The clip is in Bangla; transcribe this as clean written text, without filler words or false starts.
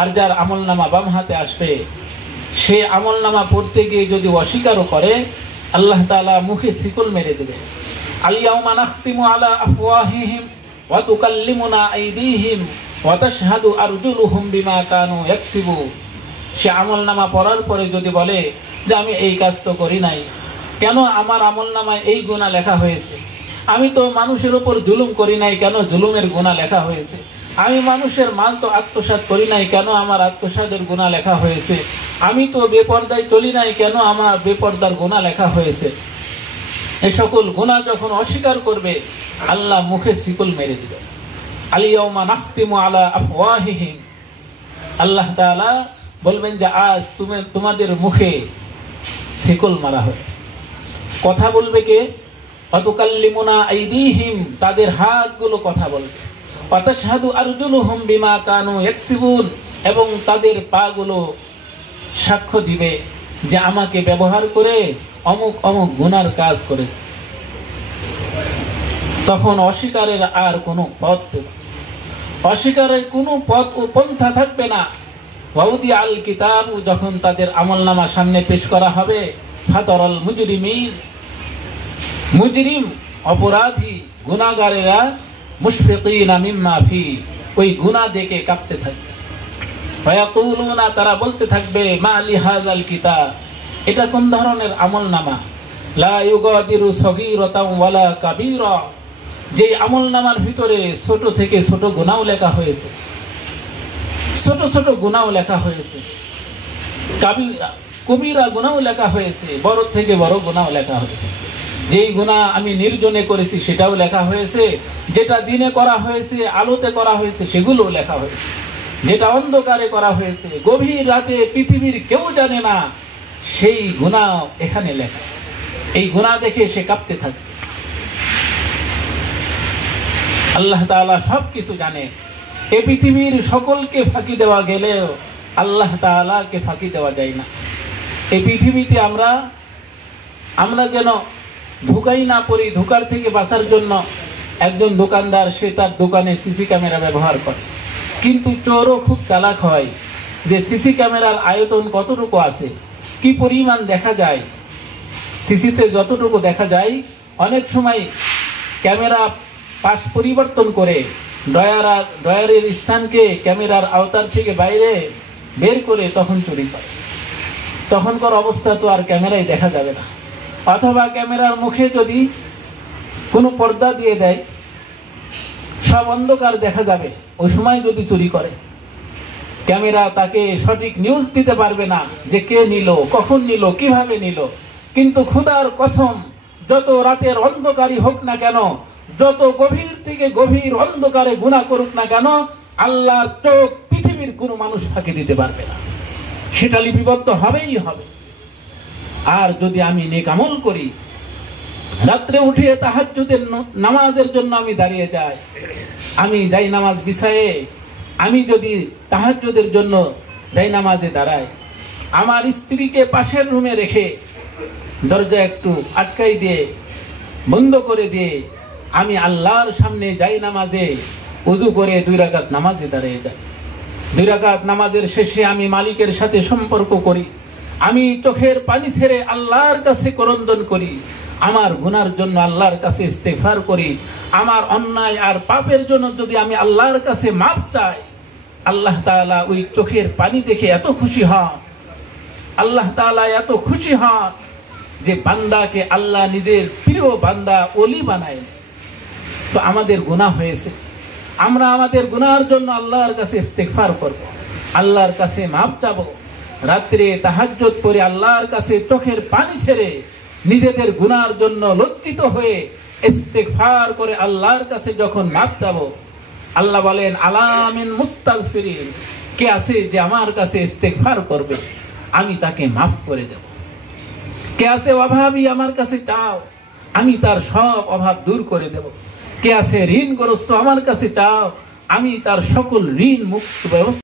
আর যার আমলনামা বাম হাতে আসবে সে আমলনামা পড়তে গিয়ে যদি অস্বীকারও করে আল্লাহ তাআলা মুখে শিকল মেরে দেবে। আল-ইয়াওমা নাখতিমু আলা আফওয়াহিহিম ওয়া তুকাল্লিমুনা আইদিহিম ওয়া তাশহাদু আরজুলুহুম বিমা কানু ইয়াকসিবুন। সে আমলনামা পড়ার পরে যদি বলে যে আমি এই কাজ তো করি নাই, কেন আমার আমলনামায় এই গুনাহ লেখা হয়েছে? আমি তো মানুষের উপর জুলুম করি নাই, কেন জুলুমের গুনাহ লেখা হয়েছে? আমি মানুষের মাল তো আত্মসাৎ করি নাই, কেন আমার আত্মসাতের গুনাহ লেখা হয়েছে? আমি তো বেপরদায় চলি নাই, কেন আমার বেপরদার গুনাহ লেখা হয়েছে? এই সকল গুনাহ যখন অস্বীকার করবে আল্লাহ মুখে শিকল মেরে দিবে। আল-ইয়াওমা নাখতিমু আলা আফওয়াহিহিম, আল্লাহ তাআলা বলবেন যে আজ তোমাদের মুখে শিকল মারা হবে। কথা বলবে কে? ওয়া তুকাল্লিমুনা আইদিহিম, তাদের হাতগুলো কথা বলবে। ওয়া তাশহাদু আরজুলুহুম বিমা কানু ইয়াকসিবুন, এবং তাদের পাগুলো সাক্ষ্য দিবে যে আমাকে ব্যবহার করে অমুক অমুক গুনার কাজ করেছে। তখন অস্বীকারের আর কোনো পথ পেবে না, অস্বীকারের কোনো পথ ও পন্থা থাকবে না। ওয়াউদি আল কিতাব, যখন তাদের আমলনামা সামনে পেশ করা হবে, ফাতারাল মুজরিমিন, মুজরিম অপরাধী গুনাহগারেরা মুশফিকিনা মিম্মা ফি, ওই গুনাহ দেখে কাঁপতে থাকবে। ওয়ায়াকুলুনা, তারা বলতে থাকবে মা লিহাযাল কিতাব, এটা কোন ধরনের আমলনামা? লা ইউগাদিরু সগীরাতাও ওয়ালা কাবীরা, যে আমলনামার ভিতরে ছোট থেকে ছোট গুনাহও লেখা হয়েছে, ছোট ছোট গুনাহও লেখা হয়েছে, কবিরা গুনাহও লেখা হয়েছে, বড় থেকে বড় গুনাহও লেখা হয়েছে। যেই গুনাহ আমি নির্জনে করেছি সেটাও লেখা হয়েছে, যেটা দিনে করা হয়েছে, আলোতে করা হয়েছে সেগুলোও লেখা হয়েছে, যেটা অন্ধকারে করা হয়েছে, গভীর রাতে পৃথিবীর কেউ জানে না, সেই গুনাহ এখানে লেখা। এই গুনাহ দেখে সে কাঁপতে থাকে। আল্লাহ তাআলা সব কিছু জানে। এই পৃথিবীর সকলকে ফাঁকি দেওয়া গেলেও আল্লাহ তাআলাকে ফাঁকি দেওয়া যায় না। এই পৃথিবীতে আমরা যেন ধোঁকাই না পড়ি, ধোঁকার থেকে বাঁচার জন্য একজন দোকানদার সে তার দোকানে সিসি ক্যামেরা ব্যবহার করে, কিন্তু চোরও খুব চালাক হয় যে সিসি ক্যামেরার আয়তন কতটুকু আছে, কি পরিমাণ দেখা যায়। সিসিতে যতটুকু দেখা যায় অনেক সময় ক্যামেরা পাশ পরিবর্তন করে ড্রয়ারের স্থানকে ক্যামেরার আওতার থেকে বাইরে বের করে তখন চুরি করে। তখনকার অবস্থা তো আর ক্যামেরায় দেখা যাবে না। অথবা ক্যামেরার মুখে যদি কোনো পর্দা দিয়ে দেয়, সব অন্ধকার দেখা যাবে, ওই সময় যদি চুরি করে ক্যামেরা তাকে সঠিক নিউজ দিতে পারবে না যে কে নিল, কখন নিল, কিভাবে নিল। কিন্তু খোদার কসম, যত রাতের অন্ধকারই হোক না কেন, যত গভীর থেকে গভীর অন্ধকারে গুনাহ করুক না কেন, আল্লাহর চোখ পৃথিবীর কোনো মানুষ ফাঁকি দিতে পারবে না, সেটা লিপিবদ্ধ হবেই হবে। আর যদি আমি নেক আমল করি, রাত্রে উঠে তাহাজ্জুদের নামাজের জন্য আমি দাঁড়িয়ে যাই, আমি যাই নামাজ বিছায়ে আমি যদি তাহাজ্জুদের জন্য যাই নামাজে দাঁড়াই, আমার স্ত্রীকে পাশের রুমে রেখে দরজা একটু আটকাই দিয়ে বন্ধ করে দিয়ে আমি আল্লাহর সামনে যাই নামাজে ওযু করে 2 রাকাত নামাজে দাঁড়িয়ে যাই। 2 রাকাত নামাজের শেষে আমি মালিকের সাথে সম্পর্ক করি, আমি চোখের পানি ছেড়ে আল্লাহর কাছে ক্রন্দন করি, আমার গুনার জন্য আল্লাহর কাছে ইস্তেগফার করি, আমার অন্যায় আর পাপের জন্য যদি আমি আল্লাহর কাছে মাপ চাই, আল্লাহ তাআলা ওই চোখের পানি দেখে এত খুশি হন, আল্লাহ তাআলা এত খুশি হন যে বান্দাকে আল্লাহ নিজের প্রিয় বান্দা ওলি বানায়। তো আমাদের গুনাহ হয়েছে, আমরা আমাদের গুনাহের জন্য আল্লাহর কাছে ইস্তেগফার করব, আল্লাহর কাছে মাপ চাবো। রাত্রে তাহাজ্জুদ পড়ে আল্লাহর কাছে চোখের পানি ছেড়ে নিজেদের গুনাহের জন্য লজ্জিত হয়ে ইস্তেগফার করে আল্লাহর কাছে যখন মাপ চাবো, আল্লাহ বলেন আলা মিন মুস্তাগফিরিন, কে আছে যে আমার কাছে ইস্তেগফার করবে, আমি তাকে মাফ করে দেব। কে আছে অভাবী, আমার কাছে চাও, আমি তার সব অভাব দূর করে দেব। কে আছে ঋণগ্রস্ত, আমার কাছে চাও, আমি তার সকল ঋণ মুক্ত ব্যবস্থা